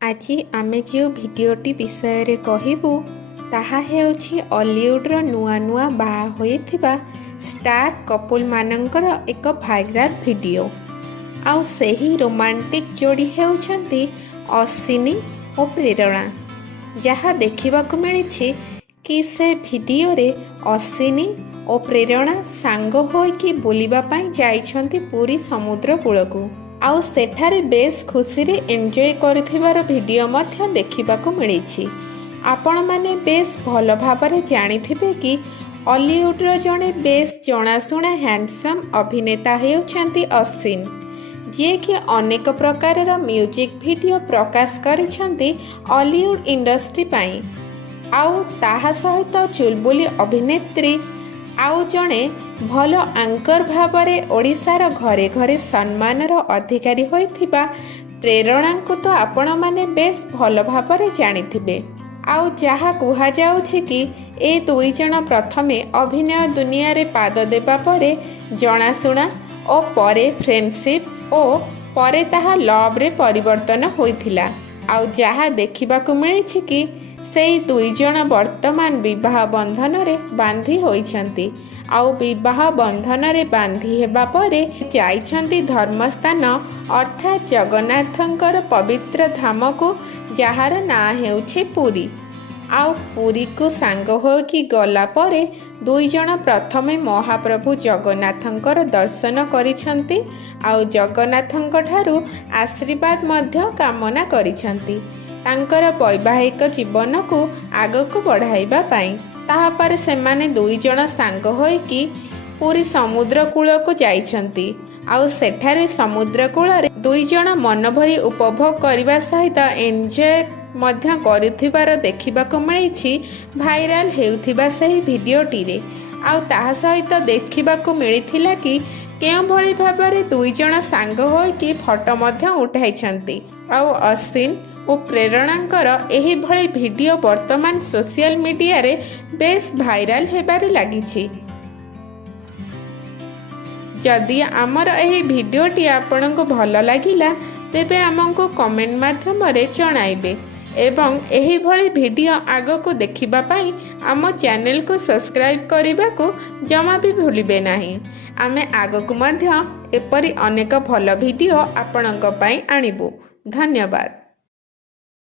ଆଜି ଆମେ ଯେଉଁ ଭିଡ଼ିଓଟି ବିଷୟରେ କହିବୁ ତାହା ହେଉଛି ଅଲିଉଡ଼ର ନୂଆ ନୂଆ ବାହା ହୋଇଥିବା ଷ୍ଟାର୍ କପୁଲମାନଙ୍କର ଏକ ଭାଇରାଲ୍ ଭିଡ଼ିଓ। ଆଉ ସେହି ରୋମାଣ୍ଟିକ୍ ଯୋଡ଼ି ହେଉଛନ୍ତି ଅଶ୍ୱିନୀ ଓ ପ୍ରେରଣା। ଯାହା ଦେଖିବାକୁ ମିଳିଛି କି ସେ ଭିଡ଼ିଓରେ ଅଶ୍ୱିନୀ ଓ ପ୍ରେରଣା ସାଙ୍ଗ ହୋଇକି ବୁଲିବା ପାଇଁ ଯାଇଛନ୍ତି ପୁରୀ ସମୁଦ୍ର କୂଳକୁ। ଆଉ ସେଠାରେ ବେଶ୍ ଖୁସିରେ ଏନ୍ଜୟ କରୁଥିବାର ଭିଡ଼ିଓ ମଧ୍ୟ ଦେଖିବାକୁ ମିଳିଛି। ଆପଣମାନେ ବେଶ୍ ଭଲ ଭାବରେ ଜାଣିଥିବେ କି ଅଲିଉଡ଼ର ଜଣେ ବେଶ୍ ଜଣାଶୁଣା ହ୍ୟାଣ୍ଡସମ୍ ଅଭିନେତା ହେଉଛନ୍ତି ଅଶ୍ୱିନୀ, ଯିଏକି ଅନେକ ପ୍ରକାରର ମ୍ୟୁଜିକ୍ ଭିଡ଼ିଓ ପ୍ରକାଶ କରିଛନ୍ତି ଅଲିଉଡ଼ ଇଣ୍ଡଷ୍ଟ୍ରି ପାଇଁ। ଆଉ ତାହା ସହିତ ଚୁଲବୁଲି ଅଭିନେତ୍ରୀ ଆଉ ଜଣେ ଭଲ ଆଙ୍କର ଭାବରେ ଓଡ଼ିଶାର ଘରେ ଘରେ ସମ୍ମାନର ଅଧିକାରୀ ହୋଇଥିବା ପ୍ରେରଣାଙ୍କୁ ତ ଆପଣମାନେ ବେଶ୍ ଭଲ ଭାବରେ ଜାଣିଥିବେ। ଆଉ ଯାହା କୁହାଯାଉଛି କି ଏ ଦୁଇ ଜଣ ପ୍ରଥମେ ଅଭିନୟ ଦୁନିଆରେ ପାଦ ଦେବା ପରେ ଜଣାଶୁଣା ଓ ପରେ ଫ୍ରେଣ୍ଡସିପ୍ ଓ ପରେ ତାହା ଲଭ୍ରେ ପରିବର୍ତ୍ତନ ହୋଇଥିଲା। ଆଉ ଯାହା ଦେଖିବାକୁ ମିଳିଛି କି ସେହି ଦୁଇ ଜଣ ବର୍ତ୍ତମାନ ବିବାହ ବନ୍ଧନରେ ବାନ୍ଧି ହୋଇଛନ୍ତି। ଆଉ ବିବାହ ବନ୍ଧନରେ ବାନ୍ଧି ହେବା ପରେ ଯାଇଛନ୍ତି ଧର୍ମସ୍ଥାନ ଅର୍ଥାତ୍ ଜଗନ୍ନାଥଙ୍କର ପବିତ୍ର ଧାମକୁ, ଯାହାର ନାଁ ହେଉଛି ପୁରୀ। ଆଉ ପୁରୀକୁ ସାଙ୍ଗ ହୋଇକି ଗଲା ପରେ ଦୁଇ ଜଣ ପ୍ରଥମେ ମହାପ୍ରଭୁ ଜଗନ୍ନାଥଙ୍କର ଦର୍ଶନ କରିଛନ୍ତି ଆଉ ଜଗନ୍ନାଥଙ୍କ ଠାରୁ ଆଶୀର୍ବାଦ ମଧ୍ୟ କାମନା କରିଛନ୍ତି ତାଙ୍କର ବୈବାହିକ ଜୀବନକୁ ଆଗକୁ ବଢ଼ାଇବା ପାଇଁ। ତାପରେ ସେମାନେ ଦୁଇ ଜଣ ସାଙ୍ଗ ହୋଇକି ପୁରୀ ସମୁଦ୍ର କୂଳକୁ ଯାଇଛନ୍ତି। ଆଉ ସେଠାରେ ସମୁଦ୍ର କୂଳରେ ଦୁଇ ଜଣ ମନଭରି ଉପଭୋଗ କରିବା ସହିତ ଏନ୍ଜୟ ମଧ୍ୟ କରୁଥିବାର ଦେଖିବାକୁ ମିଳିଛି ଭାଇରାଲ୍ ହେଉଥିବା ସେହି ଭିଡ଼ିଓଟିରେ। ଆଉ ତାହା ସହିତ ଦେଖିବାକୁ ମିଳିଥିଲା କି କେଉଁଭଳି ଭାବରେ ଦୁଇ ଜଣ ସାଙ୍ଗ ହୋଇକି ଫଟୋ ମଧ୍ୟ ଉଠାଇଛନ୍ତି। ଆଉ ଅଶ୍ୱିନୀ ଓ ପ୍ରେରଣାଙ୍କର ଏହିଭଳି ଭିଡ଼ିଓ ବର୍ତ୍ତମାନ ସୋସିଆଲ ମିଡ଼ିଆରେ ବେଶ୍ ଭାଇରାଲ୍ ହେବାରେ ଲାଗିଛି। ଯଦି ଆମର ଏହି ଭିଡ଼ିଓଟି ଆପଣଙ୍କୁ ଭଲ ଲାଗିଲା ତେବେ ଆମକୁ କମେଣ୍ଟ ମାଧ୍ୟମରେ ଜଣାଇବେ ଏବଂ ଏହିଭଳି ଭିଡ଼ିଓ ଆଗକୁ ଦେଖିବା ପାଇଁ ଆମ ଚ୍ୟାନେଲକୁ ସବସ୍କ୍ରାଇବ୍ କରିବାକୁ ଜମା ବି ଭୁଲିବେ ନାହିଁ। ଆମେ ଆଗକୁ ମଧ୍ୟ ଏପରି ଅନେକ ଭଲ ଭିଡ଼ିଓ ଆପଣଙ୍କ ପାଇଁ ଆଣିବୁ। ଧନ୍ୟବାଦ।